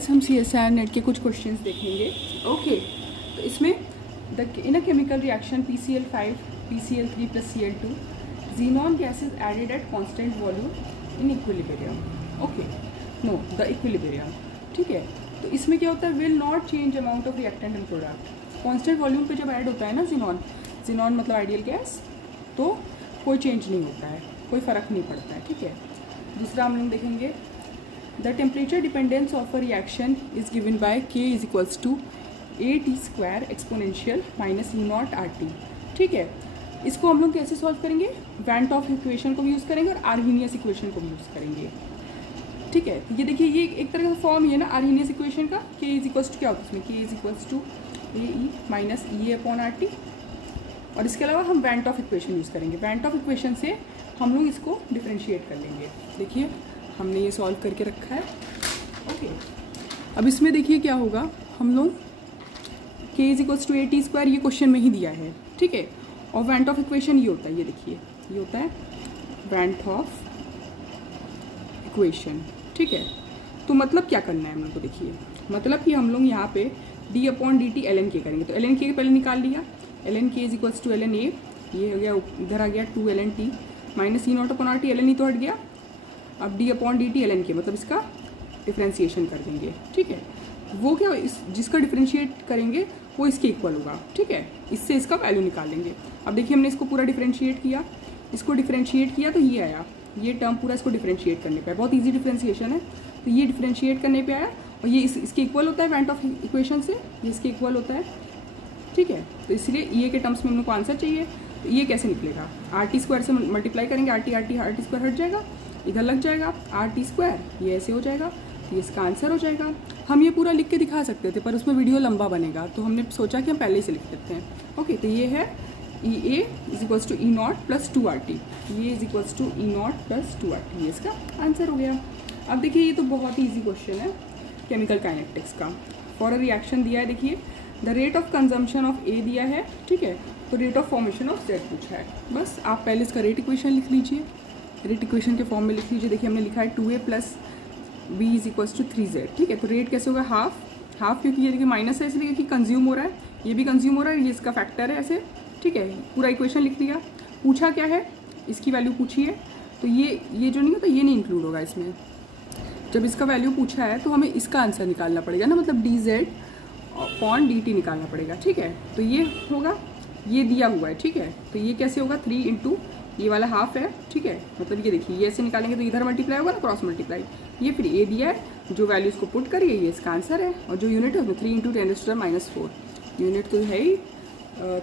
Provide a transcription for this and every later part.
हम CSIR net के कुछ क्वेश्चंस देखेंगे। ओके, तो इसमें in a chemical reaction PCl5 PCl3 plus Cl2 xenon gas is added at constant volume in equilibrium। Okay, know the equilibrium. ठीक है, तो इसमें क्या होता है, will not change amount of reactant and product. Constant volume पे जब add होता है ना जीनॉन मतलब आइडियल गैस, तो कोई चेंज नहीं होता है, कोई फ़र्क नहीं पड़ता है। ठीक है, दूसरा हम लोग देखेंगे the temperature dependence of a reaction is given by K is equals to AT² exponential minus E0RT। ठीक है, इसको हम लोग कैसे सॉल्व करेंगे, वैन टॉफ इक्वेशन को भी यूज़ करेंगे और आर्हीनियस इक्वेशन को भी यूज़ करेंगे। ठीक है, ये देखिए, ये एक तरह का फॉर्म ही है ना आर्हीनियस इक्वेशन का। K इज इक्वल्स टू क्या होता है इसमें, K is equals to AE minus EA/RT। और इसके अलावा हम वैन टॉफ इक्वेशन यूज़ करेंगे। वैन टॉफ इक्वेशन से हम लोग इसको डिफ्रेंशिएट कर लेंगे। देखिए, हमने ये सॉल्व करके रखा है। ओके, अब इसमें देखिए क्या होगा, हम लोग K is equals to AT², ये क्वेश्चन में ही दिया है। ठीक है, और वैन टॉफ इक्वेशन ये होता है, ये देखिए, ये होता है वैन टॉफ इक्वेशन। ठीक है, तो मतलब क्या करना है हम लोग को, देखिए मतलब कि हम लोग यहाँ पे d/dt ln K करेंगे। तो ln K पहले निकाल लिया, ln K is equals to ln A, ये हो गया, इधर आ गया 2 ln T minus E0/RT, ln E तो हट गया। अब d/dt ln K मतलब इसका डिफ्रेंशिएशन कर देंगे। ठीक है, वो क्या, इस जिसका डिफ्रेंशिएट करेंगे वो इसके इक्वल होगा। ठीक है, इससे इसका वैल्यू निकाल लेंगे। अब देखिए, हमने इसको पूरा डिफ्रेंशिएट किया, इसको डिफ्रेंशिएट किया तो ये आया, ये टर्म पूरा इसको डिफ्रेंशिएट करने पे, बहुत इजी डिफ्रेंशिएशन है। तो ये डिफ्रेंशिएट करने पे आया और ये इसके इक्वल होता है वैन ऑफ इक्वेशन से, ये इसके इक्वल होता है। ठीक है, तो इसलिए ये के टर्म्स में हम लोग को आंसर चाहिए। तो ये कैसे निकलेगा, RT² से मल्टीप्लाई करेंगे, RT² हट जाएगा, इधर लग जाएगा RT², ये ऐसे हो जाएगा, तो इसका आंसर हो जाएगा। हम ये पूरा लिख के दिखा सकते थे पर उसमें वीडियो लंबा बनेगा, तो हमने सोचा कि हम पहले से लिख देते हैं। ओके, तो ये है EA is equals to E0 plus 2RT, ये is equals to E0 plus 2RT, ये इसका आंसर हो गया। अब देखिए, ये तो बहुत ही ईजी क्वेश्चन है केमिकल काइनेटिक्स का। फॉर अ रिएक्शन दिया है, देखिए the rate of consumption of A दिया है। ठीक है, तो rate of formation of Z पूछा है। बस आप पहले इसका रेट इक्वेशन लिख लीजिए, रेट इक्वेशन के फॉर्म में लिख लीजिए। देखिए, हमने लिखा है 2A plus B is equals to 3Z। ठीक है, तो रेट कैसे होगा, हाफ, क्योंकि ये देखिए माइनस है इसलिए कि कंज्यूम हो रहा है, ये भी कंज्यूम हो रहा है, ये इसका फैक्टर है ऐसे। ठीक है, पूरा इक्वेशन लिख लिया। पूछा क्या है, इसकी वैल्यू पूछी है, तो ये जो नहीं होता, ये नहीं इंक्लूड होगा इसमें। जब इसका वैल्यू पूछा है तो हमें इसका आंसर निकालना पड़ेगा ना, मतलब dZ/dt निकालना पड़ेगा। ठीक है, तो ये होगा, ये दिया हुआ है। ठीक है, तो ये कैसे होगा, 3 इंटू ये वाला हाफ है। ठीक है, मतलब ये देखिए, ये ऐसे निकालेंगे तो इधर मल्टीप्लाई होगा ना, क्रॉस मल्टीप्लाई। ये फिर ए दिया है, जो वैल्यू इसको पुट करिए, ये इसका आंसर है। और जो यूनिट है उसमें 3 × 10⁻⁻⁴ यूनिट तो है ही,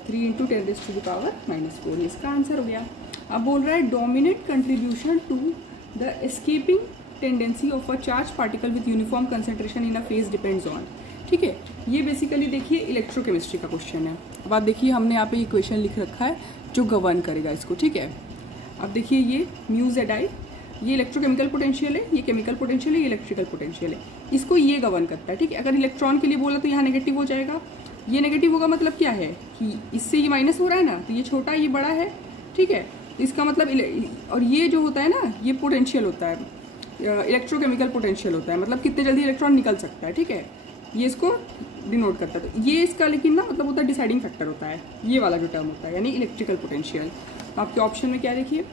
3 × 10⁻⁻⁴, ये इसका आंसर हो गया। अब बोल रहा है dominate contribution to the escaping tendency of a charge particle with uniform concentration in a phase depends on. ठीक है, ये बेसिकली देखिए इलेक्ट्रोकेमिस्ट्री का क्वेश्चन है। अब आप देखिए, हमने यहाँ पे इक्वेशन लिख रखा है जो गवर्न करेगा इसको। ठीक है, अब देखिए, ये μZi, ये इलेक्ट्रोकेमिकल पोटेंशियल है, ये केमिकल पोटेंशियल है, ये इलेक्ट्रिकल पोटेंशियल है, इसको ये गवर्न करता है। ठीक है, अगर इलेक्ट्रॉन के लिए बोला तो यहाँ नेगेटिव हो जाएगा, ये नेगेटिव होगा, मतलब क्या है कि इससे ये माइनस हो रहा है ना, तो ये छोटा ये बड़ा है। ठीक है, तो इसका मतलब, और ये जो होता है ना, ये पोटेंशियल होता है, इलेक्ट्रोकेमिकल पोटेंशियल होता है, मतलब कितने जल्दी इलेक्ट्रॉन निकल सकता है। ठीक है, ये इसको डिनोट करता है। तो ये इसका लेकिन ना मतलब होता है डिसाइडिंग फैक्टर होता है, ये वाला जो टर्म होता है, यानी इलेक्ट्रिकल पोटेंशियल। तो आपके ऑप्शन में क्या देखिए,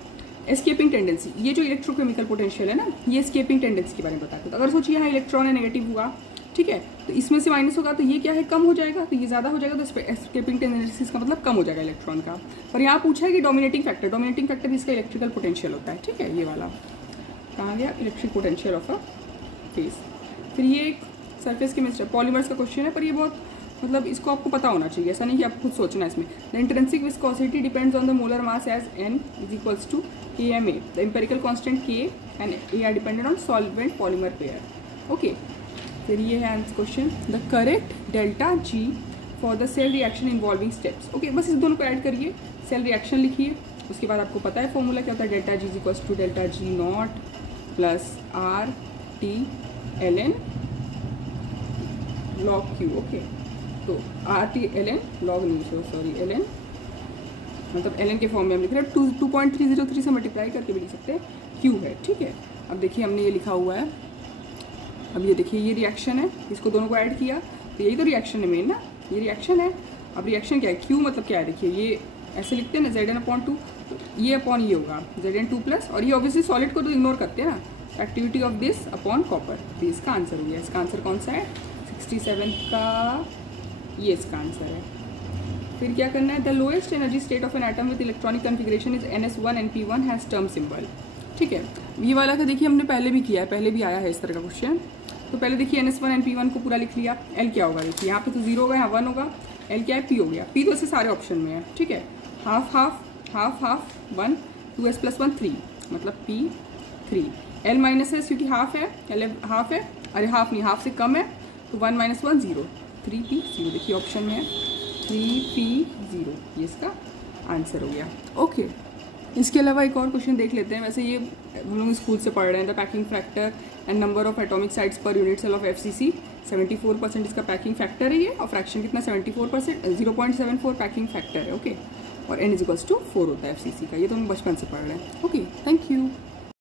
एस्केपिंग टेंडेंसी, ये जो इलेक्ट्रोकेमिकल पोटेंशियल है ना, ये एस्केपिंग टेंडेंसी के बारे में बताते हैं। तो अगर सोचिए यहाँ इलेक्ट्रॉन है, नेगेटिव हुआ, ठीक है, तो इसमें से माइनस होगा तो ये क्या है, कम हो जाएगा, तो ये ज़्यादा हो जाएगा, तो एस्केपिंग टेंडेंसी का मतलब कम हो जाएगा इलेक्ट्रॉन का। और यहाँ पूछा है कि डोमिनेटिंग फैक्टर इसका इलेक्ट्रिकल पोटेंशियल होता है। ठीक है, ये वाला कहाँ गया, electric potential of a face. फिर ये एक सरफेस केमिस्ट्री पॉलीमर्स का क्वेश्चन है, पर ये बहुत मतलब इसको आपको पता होना चाहिए, ऐसा नहीं कि आपको खुद सोचना है इसमें। The intrinsic viscosity depends on the molar mass as N is equals to KMA। The empirical constant K and A are dependent on solvent polymer pair. Okay, फिर ये है answer question, the correct ΔG for the cell reaction involving steps. Okay, बस इस दोनों को add करिए, cell reaction लिखिए, उसके बाद आपको पता है फॉर्मूला क्या होता है, ΔG is equals to ΔG0 plus RT ln log Q। Okay, तो RT ln log नहीं, सॉरी ln मतलब ln के फॉर्म में हम लिख रहे हैं, 2.303 से मल्टीप्लाई करके भी लिख सकते हैं, Q है। ठीक है, अब देखिए, हमने ये लिखा हुआ है अब ये देखिए ये रिएक्शन है, इसको दोनों को ऐड किया तो यही तो रिएक्शन है मेन ना, ये रिएक्शन है। अब रिएक्शन क्या है, क्यू मतलब क्या है, देखिए ये ऐसे लिखते हैं ना Zn/2, तो ये अपॉन ये होगा Zn2+, और ये ऑब्वियसली सॉलिड को तो इग्नोर करते हैं ना, activity of this upon copper. तो इसका आंसर हो गया। इसका आंसर कौन सा है, 67 का, ये इसका आंसर है। फिर क्या करना है, the lowest energy state of an atom with electronic configuration is NS1 NP1 has term symbol. ठीक है, ये वाला का देखिए हमने पहले भी किया है, पहले भी आया है इस तरह का क्वेश्चन। तो पहले देखिए NS1 NP1 को पूरा लिख लिया। L क्या होगा, देखिए यहाँ पे तो 0 होगा, यहाँ 1 होगा। L क्या है, P हो गया। P तो ऐसे सारे ऑप्शन में है। ठीक है, half half half half 1, 2s+1 3, मतलब P 3। L माइनस है क्योंकि हाफ है, L हाफ है, अरे हाफ नहीं, हाफ से कम है, तो 1 - 1 0, 3P 0। देखिए ऑप्शन में है 3P 0, ये इसका आंसर हो गया। ओके, इसके अलावा एक और क्वेश्चन देख लेते हैं। वैसे ये हम लोग स्कूल से पढ़ रहे हैं। The packing factor and number of atomic sites per unit cell of FCC 74% इसका पैकिंग फैक्टर है ये, और फ्रैक्शन कितना 74%, 0.74 पैकिंग फैक्टर है। ओके, और N = 4 होता है FCC का। ये तो हम बचपन से पढ़ रहे हैं। Okay, thank you.